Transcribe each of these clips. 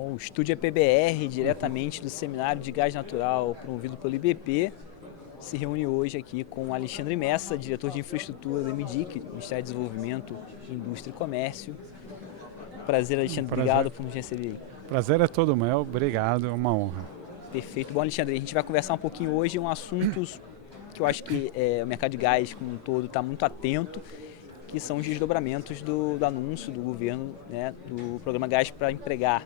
O estúdio EPBR, diretamente do Seminário de Gás Natural promovido pelo IBP, se reúne hoje aqui com Alexandre Messa, diretor de infraestrutura do MDIC, Ministério do Desenvolvimento, Indústria e Comércio. Prazer, Alexandre, Prazer, obrigado por nos receber. prazer é todo meu, obrigado, é uma honra. Perfeito. Bom, Alexandre, a gente vai conversar um pouquinho hoje um assunto que eu acho que o mercado de gás como um todo está muito atento, que são os desdobramentos do anúncio do governo, né, do programa Gás para Empregar.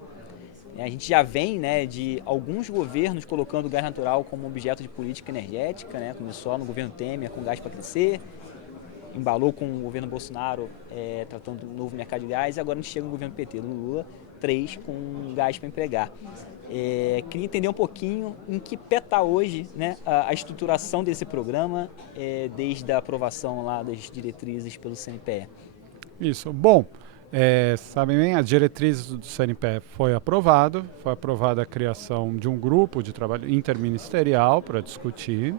A gente já vem, né, de alguns governos colocando o gás natural como objeto de política energética, né? Começou no governo Temer com gás para crescer, embalou com o governo Bolsonaro tratando do novo mercado de gás, e agora a gente chega no governo PT do Lula 3 com gás para empregar. Queria entender um pouquinho em que pé está hoje, né, a estruturação desse programa, desde a aprovação lá das diretrizes pelo CNPE. Isso, bom, sabem bem, as diretrizes do CNPE foi aprovada a criação de um grupo de trabalho interministerial para discutir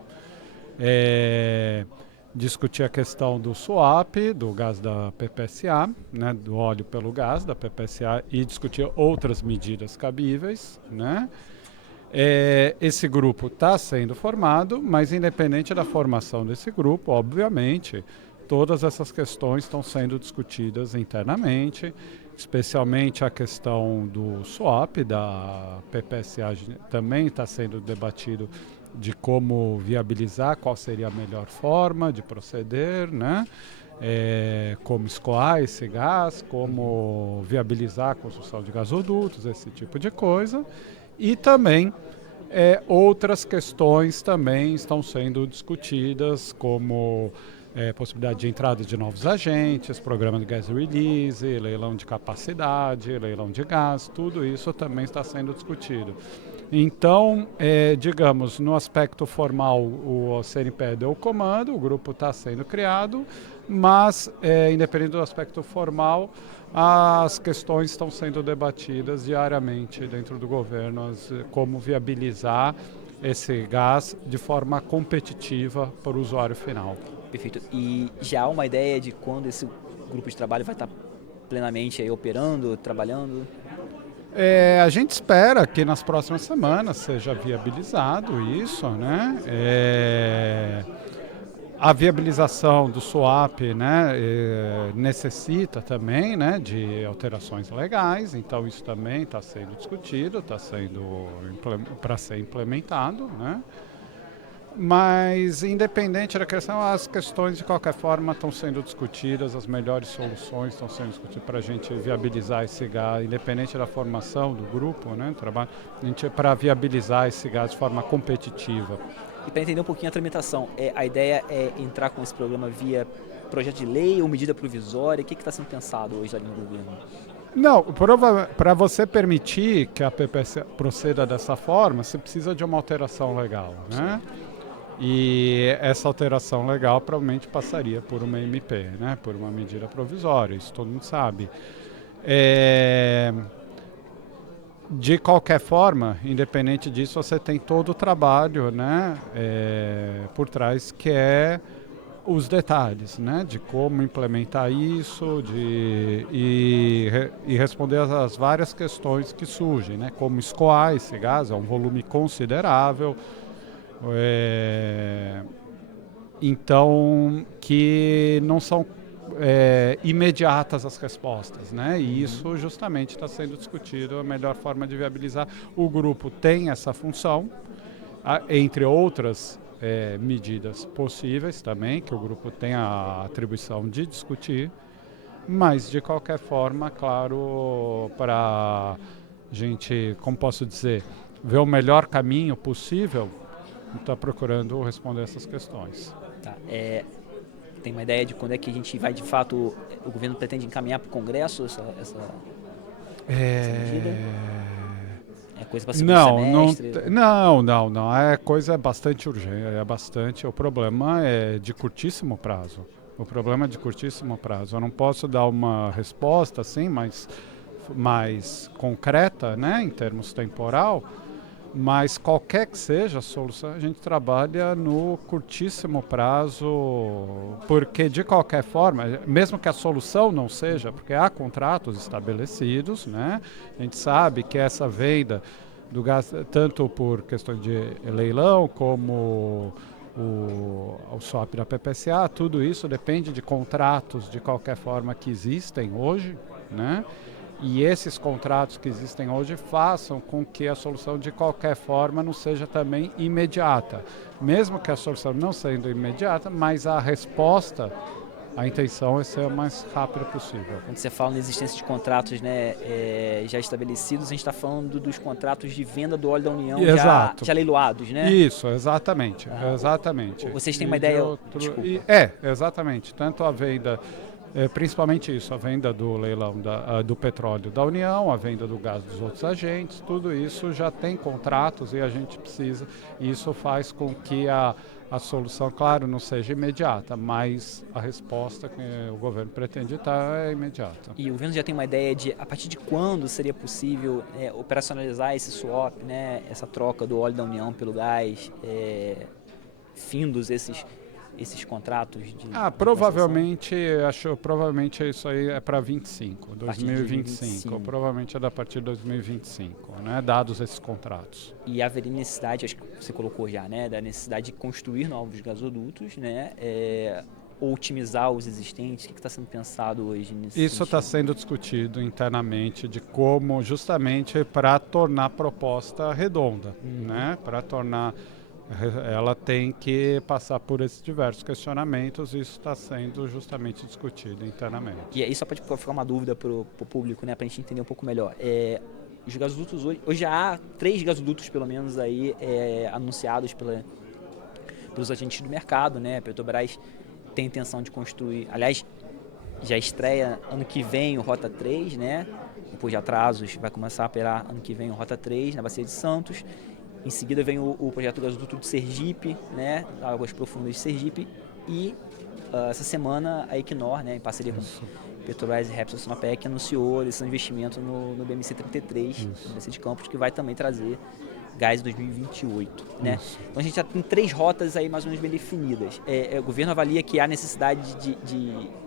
a questão do swap, do gás da PPSA, né, do óleo pelo gás da PPSA e discutir outras medidas cabíveis, né? Esse grupo está sendo formado, mas independente da formação desse grupo, obviamente, todas essas questões estão sendo discutidas internamente, especialmente a questão do swap, da PPSA também está sendo debatido de como viabilizar, qual seria a melhor forma de proceder, né? Como escoar esse gás, como viabilizar a construção de gasodutos, esse tipo de coisa. E também outras questões também estão sendo discutidas, como possibilidade de entrada de novos agentes, programa de gas release, leilão de capacidade, leilão de gás, tudo isso também está sendo discutido. Então, digamos, no aspecto formal, o CNPE deu o comando, o grupo está sendo criado, mas, independente do aspecto formal, as questões estão sendo debatidas diariamente dentro do governo, como viabilizar esse gás de forma competitiva para o usuário final. Perfeito. E já há uma ideia de quando esse grupo de trabalho vai estar plenamente aí operando, trabalhando? A gente espera que nas próximas semanas seja viabilizado isso, né? A viabilização do swap, né, necessita também, né, de alterações legais, então isso também está sendo discutido, está sendo para ser implementado, né? Mas, independente da questão, as questões de qualquer forma estão sendo discutidas, as melhores soluções estão sendo discutidas para a gente viabilizar esse gás, independente da formação do grupo, né, trabalho, para viabilizar esse gás de forma competitiva. E para entender um pouquinho a tramitação, a ideia é entrar com esse programa via projeto de lei ou medida provisória? O que está sendo pensado hoje ali no governo? Não, para você permitir que a PPC proceda dessa forma, você precisa de uma alteração legal, né? E essa alteração legal provavelmente passaria por uma MP, né? Por uma medida provisória, isso todo mundo sabe. De qualquer forma, independente disso, você tem todo o trabalho, né, por trás, que é os detalhes, né, de como implementar isso e responder às várias questões que surgem, né, como escoar esse gás, é um volume considerável, então que não são imediatas as respostas, né? E isso justamente está sendo discutido a melhor forma de viabilizar. O grupo tem essa função, entre outras medidas possíveis também, que o grupo tem a atribuição de discutir, mas de qualquer forma, claro, para a gente, como posso dizer, ver o melhor caminho possível, está procurando responder essas questões. Tá. Tem uma ideia de quando é que a gente vai, de fato, o governo pretende encaminhar para o Congresso essa medida? É coisa para segundo Não, semestre? não. A coisa é bastante urgente, O problema é de curtíssimo prazo. O problema é de curtíssimo prazo. Eu não posso dar uma resposta assim, mais concreta, né, em termos temporal, Mas qualquer que seja a solução, a gente trabalha no curtíssimo prazo, porque de qualquer forma, mesmo que a solução não seja, porque há contratos estabelecidos, né? A gente sabe que essa venda do gás, tanto por questão de leilão como o swap da PPSA, tudo isso depende de contratos de qualquer forma que existem hoje, né? E esses contratos que existem hoje façam com que a solução de qualquer forma não seja também imediata. Mesmo que a solução não sendo imediata, mas a resposta, a intenção é ser o mais rápido possível. Quando você fala na existência de contratos, né, já estabelecidos, a gente está falando dos contratos de venda do óleo da União já leiloados, né? Isso, exatamente. Exatamente. Vocês têm uma ideia... Exatamente. Tanto a venda... principalmente isso, a venda do leilão do petróleo da União, a venda do gás dos outros agentes, tudo isso já tem contratos e a gente precisa, e isso faz com que a solução, claro, não seja imediata, mas a resposta que o governo pretende dar é imediata. E o governo já tem uma ideia de a partir de quando seria possível operacionalizar esse swap, né, essa troca do óleo da União pelo gás, findos esses contratos de provavelmente isso aí é para 2025, provavelmente é da partir de 2025, né, dados esses contratos. E haveria necessidade, acho que você colocou já, né, da necessidade de construir novos gasodutos, né, ou otimizar os existentes. O que está sendo pensado hoje nisso? Isso está sendo discutido internamente de como, justamente para tornar a proposta redonda, né, para tornar... Ela tem que passar por esses diversos questionamentos e isso está sendo justamente discutido internamente. E aí só para ficar uma dúvida para o público, né, para a gente entender um pouco melhor. Os gasodutos hoje já há 3 gasodutos pelo menos aí anunciados pelos agentes do mercado, né? A Petrobras tem intenção de construir, aliás, já estreia ano que vem o Rota 3, né? Depois de atrasos vai começar a operar ano que vem o Rota 3 na Bacia de Santos. Em seguida vem o projeto gasoduto de Sergipe, né, Águas Profundas de Sergipe, e essa semana a Equinor, né, em parceria com Petrobras e Repsol Sinopec, anunciou esse investimento no BMC 33, no BMC de Campos, que vai também trazer gás em 2028. Né? Então a gente já tem 3 rotas aí mais ou menos bem definidas. O governo avalia que há necessidade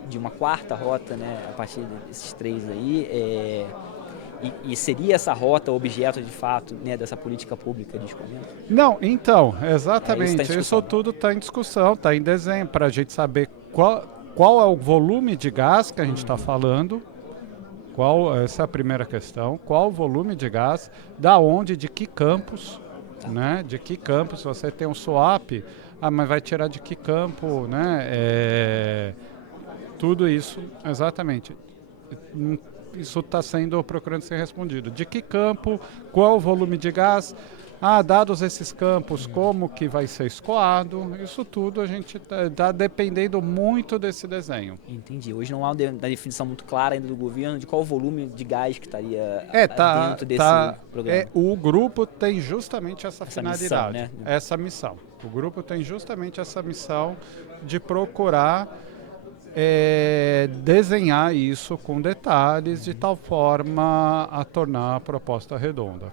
de uma 4ª rota, né, a partir desses 3 aí. E seria essa rota objeto, de fato, né, dessa política pública de escoamento? Não, então, exatamente. Isso tudo está em discussão, está em desenho, para a gente saber qual é o volume de gás que a gente está falando, essa é a primeira questão, qual o volume de gás, da onde, de que campos, né, de que campos, se você tem um swap, mas vai tirar de que campo, né, tudo isso, exatamente. Isso está procurando ser respondido. De que campo, qual o volume de gás, dados esses campos, como que vai ser escoado, isso tudo a gente está dependendo muito desse desenho. Entendi. Hoje não há uma definição muito clara ainda do governo de qual o volume de gás que estaria dentro desse programa. O grupo tem justamente essa finalidade, missão, né? Essa missão. O grupo tem justamente essa missão de procurar desenhar isso com detalhes de tal forma a tornar a proposta redonda.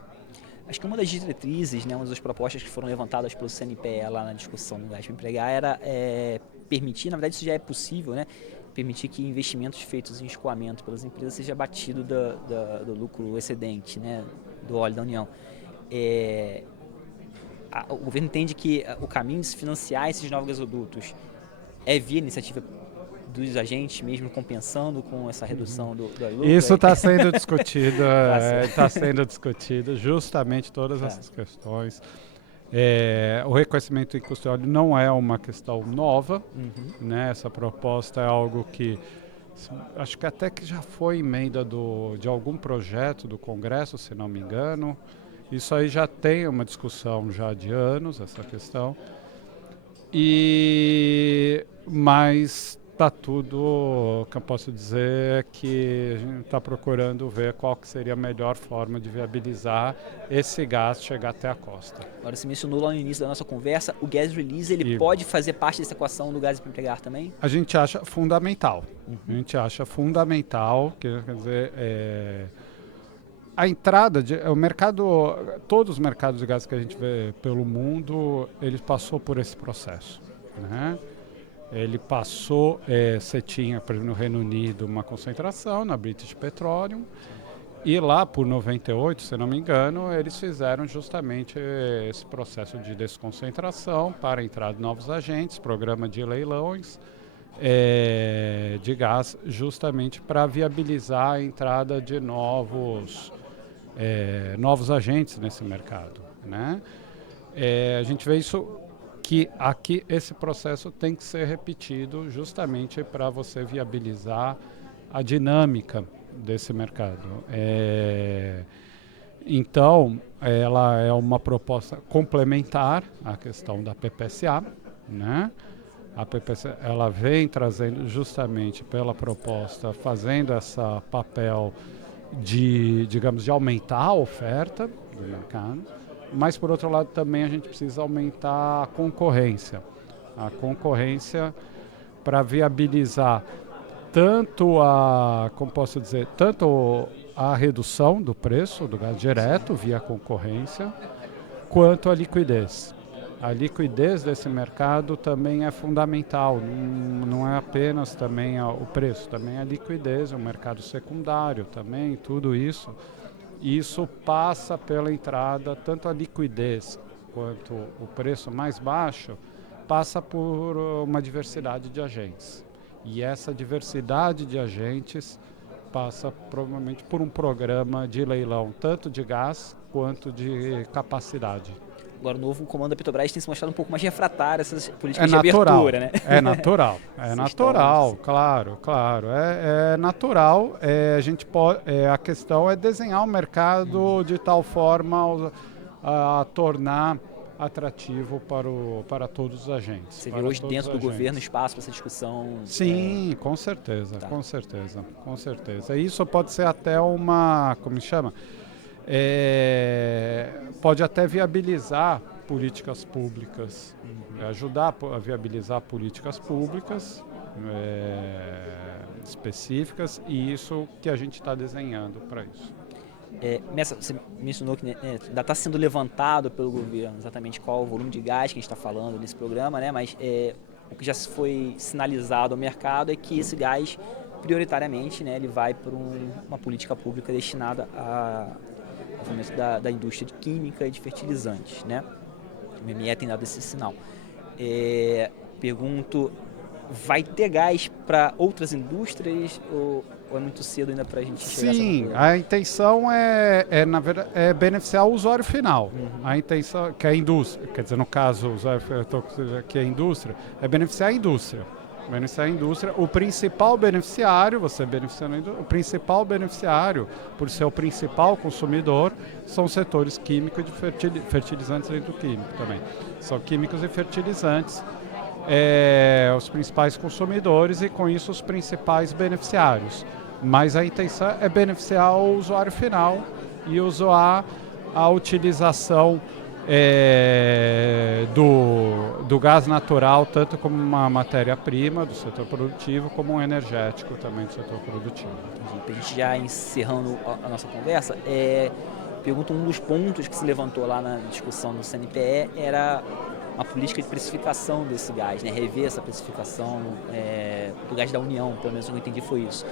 Acho que uma das diretrizes, né, uma das propostas que foram levantadas pelo CNPE lá na discussão do gás para empregar era permitir, na verdade isso já é possível, né, permitir que investimentos feitos em escoamento pelas empresas seja abatido do lucro excedente, né, do óleo da União. O governo entende que o caminho de se financiar esses novos gasodutos é via iniciativa dos agentes mesmo compensando com essa redução do lucro? Isso está sendo discutido, está sendo discutido justamente todas essas questões. O reconhecimento em custo de óleo não é uma questão nova, né? Essa proposta é algo que acho que até que já foi emenda de algum projeto do Congresso, se não me engano. Isso aí já tem uma discussão já de anos, essa questão. Mas está tudo, o que eu posso dizer é que a gente está procurando ver qual que seria a melhor forma de viabilizar esse gás chegar até a costa. Agora, você mencionou lá no início da nossa conversa, o gas release, ele pode fazer parte dessa equação do gás para empregar também? A gente acha fundamental. A gente acha fundamental, quer dizer, a entrada, o mercado, todos os mercados de gás que a gente vê pelo mundo, ele passou por esse processo, né? Ele passou, você tinha, por exemplo, no Reino Unido, uma concentração na British Petroleum, e lá por 98, se não me engano, eles fizeram justamente esse processo de desconcentração para a entrada de novos agentes, programa de leilões de gás, justamente para viabilizar a entrada de novos agentes nesse mercado, né? A gente vê isso que aqui esse processo tem que ser repetido justamente para você viabilizar a dinâmica desse mercado. Então, ela é uma proposta complementar à questão da PPSA, né? A PPSA, ela vem trazendo justamente pela proposta, fazendo esse papel de, digamos, de aumentar a oferta do mercado, mas por outro lado também a gente precisa aumentar a concorrência para viabilizar tanto tanto a redução do preço do gás direto via concorrência, quanto a liquidez. A liquidez desse mercado também é fundamental, não é apenas também o preço, também a liquidez, o mercado secundário também, tudo isso. Isso passa pela entrada, tanto a liquidez quanto o preço mais baixo, passa por uma diversidade de agentes. E essa diversidade de agentes passa provavelmente por um programa de leilão, tanto de gás quanto de capacidade. Agora, o novo comando da Petrobras tem se mostrado um pouco mais refratário a essas políticas de abertura, né? É natural, claro. É natural. A gente a questão é desenhar o mercado de tal forma a tornar atrativo para todos os agentes. Você vê hoje dentro do governo espaço para essa discussão? Sim, com certeza, tá. com certeza. Isso pode ser até como se chama? Pode até viabilizar políticas públicas, ajudar a viabilizar políticas públicas específicas, e isso que a gente está desenhando para isso. Messa, você mencionou que ainda está sendo levantado pelo governo exatamente qual o volume de gás que a gente está falando nesse programa, né? Mas o que já foi sinalizado ao mercado é que esse gás, prioritariamente, né, ele vai para uma política pública destinada ao fomento da indústria de química e de fertilizantes, né? O MME tem dado esse sinal. Pergunto, vai ter gás para outras indústrias ou é muito cedo ainda para a gente chegar? Sim, a intenção na verdade, beneficiar o usuário final. A intenção, que é a indústria, quer dizer, no caso, que é a indústria, é beneficiar a indústria. O principal beneficiário, você beneficiando a indústria, o principal beneficiário, por ser o principal consumidor, são os setores químicos e de fertilizantes dentro do químico também. São químicos e fertilizantes, os principais consumidores e com isso os principais beneficiários. Mas a intenção é beneficiar o usuário final e usar a utilização do gás natural, tanto como uma matéria-prima do setor produtivo, como um energético também do setor produtivo. Para a gente já encerrando a nossa conversa, pergunto, um dos pontos que se levantou lá na discussão do CNPE era uma política de precificação desse gás, né? Rever essa precificação do gás da União, pelo menos o que eu entendi foi isso.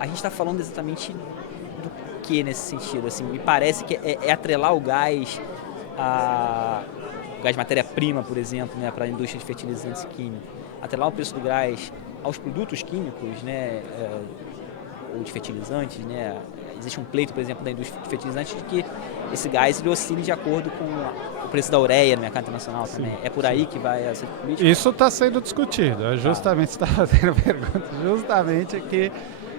A gente está falando exatamente do que nesse sentido? Assim, me parece que é atrelar o gás matéria-prima, por exemplo, né, para a indústria de fertilizantes químicos, atrelar o preço do gás aos produtos químicos, né, ou de fertilizantes, né? Existe um pleito, por exemplo, da indústria de fertilizantes de que esse gás ele oscile de acordo com o preço da ureia no mercado internacional também. É por aí que vai essa política? Isso está sendo discutido. Justamente está fazendo pergunta, justamente que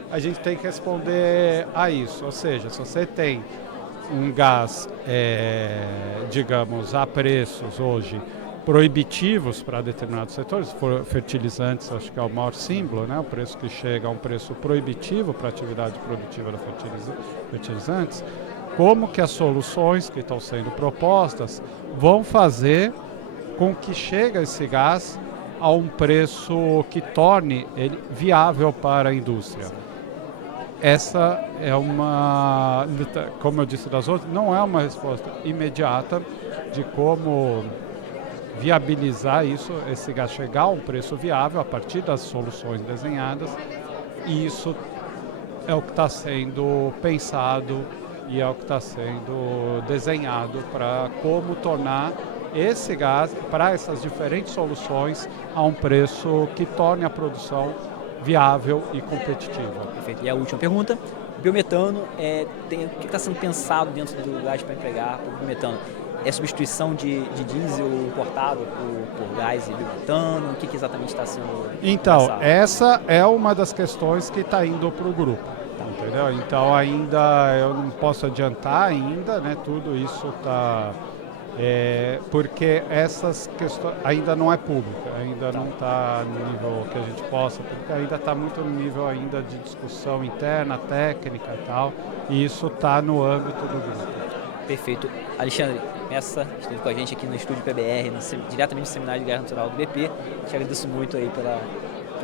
a gente tem que responder a isso. Ou seja, se você tem um gás, digamos, a preços hoje proibitivos para determinados setores, fertilizantes, acho que é o maior símbolo, né? O preço que chega a um preço proibitivo para a atividade produtiva da fertilizantes, como que as soluções que estão sendo propostas vão fazer com que chegue esse gás a um preço que torne ele viável para a indústria. essa é uma, como eu disse das outras, não é uma resposta imediata de como viabilizar isso, esse gás chegar a um preço viável a partir das soluções desenhadas, e isso é o que está sendo pensado e é o que está sendo desenhado para como tornar esse gás, para essas diferentes soluções, a um preço que torne a produção viável e competitiva. Perfeito. E a última pergunta, o biometano, o que está sendo pensado dentro do gás para empregar para o biometano? É substituição de diesel importado por gás e biometano? O que exatamente está sendo Então, pensado? essa é uma das questões que está indo para o grupo. Entendeu? Então ainda eu não posso adiantar ainda, né? Tudo isso está... porque essas questões ainda não é pública, ainda não está no nível que a gente possa, porque ainda está muito no nível ainda de discussão interna, técnica e tal, e isso está no âmbito do grupo. Perfeito. Alexandre Messa esteve com a gente aqui no estúdio PBR, diretamente do Seminário de Guerra Natural do BP. Te agradeço muito aí pela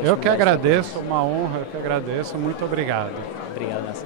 Eu que agradeço, uma honra, eu que agradeço, muito obrigado. Obrigado, Messa.